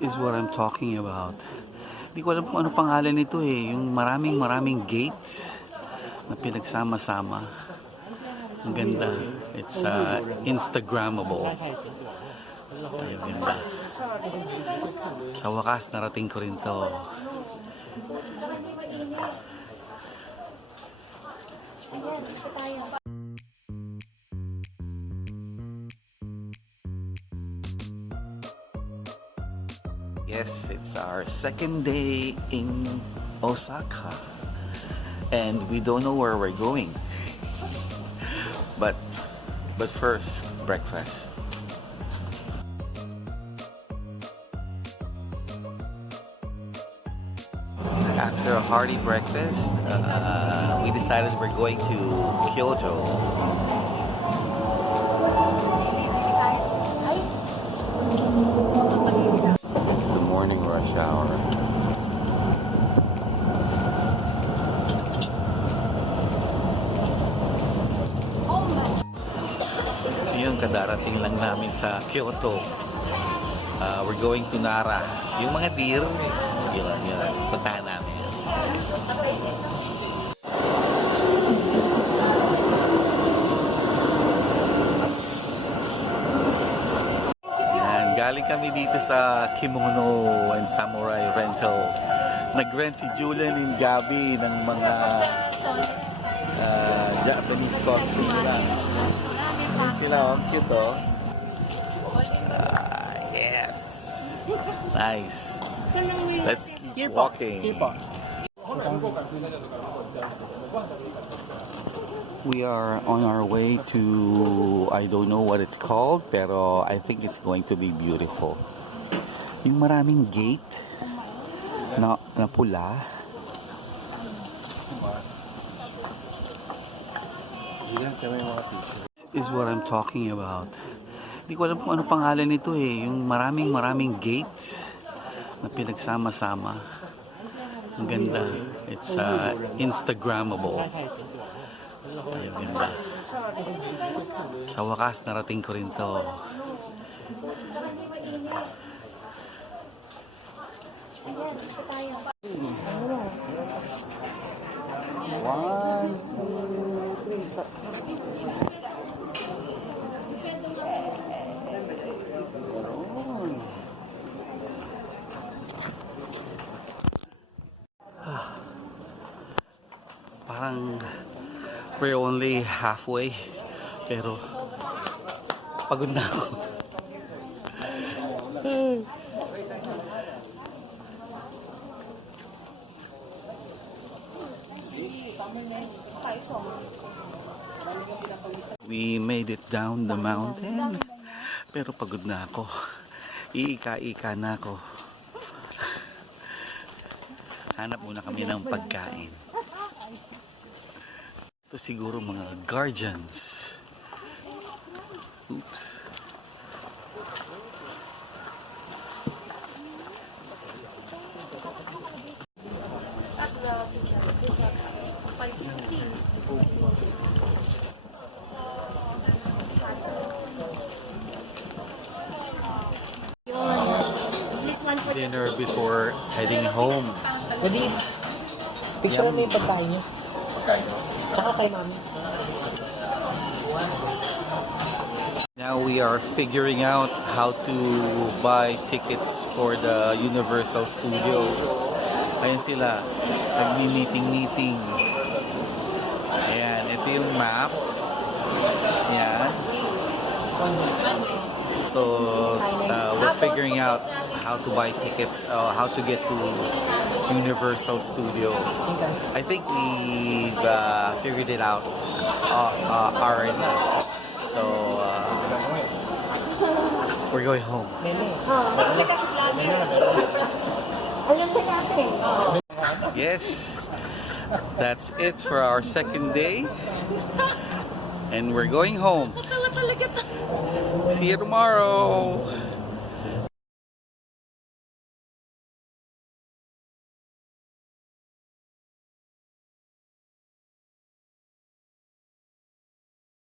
is what I'm talking about. Hindi ko alam kung ano pangalan nito eh. Yung maraming gates na pinagsama-sama. Ang ganda. It's Instagrammable. Ang ganda. Sa wakas, narating ko rin to. Yes, it's our second day in Osaka. And we don't know where we're going. But first, breakfast. After a hearty breakfast, we decided we're going to Kyoto. It's the morning rush hour. So yun, kadarating lang namin sa Kyoto. We're going to Nara. Yung mga deer, yun, puntahan namin. Yan, galing kami dito sa Kimono and Samurai Rental. Nag-rent si Julian and Gabby ng mga Japanese costume nila. Sila, ang cute oh. Yes. Nice. Let's keep walking. We are on our way to, I don't know what it's called, pero I think it's going to be beautiful. Yung maraming gate na pula. Is what I'm talking about. Hindi ko alam kung ano pangalan nito eh. Yung maraming gates na pinagsama-sama. Ang ganda. It's Instagrammable. Ang ganda. Sa wakas, narating ko rin to. One, two, three. Parang we're only halfway, pero pagod na ako. We made it down the mountain, pero pagod na ako. Iika-ika na ako. Hanap muna kami ng pagkain. Ito siguro mga guardians. Oops. Dinner before heading home. Jadi, picture mo yung pagkain niyo. Tsaka kay mami. Now we are figuring out how to buy tickets for the Universal Studios. Ayan sila, nagmi-meeting. Ayan, ito yung map. Ayan. So, we're figuring out how to buy tickets, how to get to Universal Studio. I think we've figured it out already. So, we're going home. Yes, that's it for our second day. And we're going home. See you tomorrow.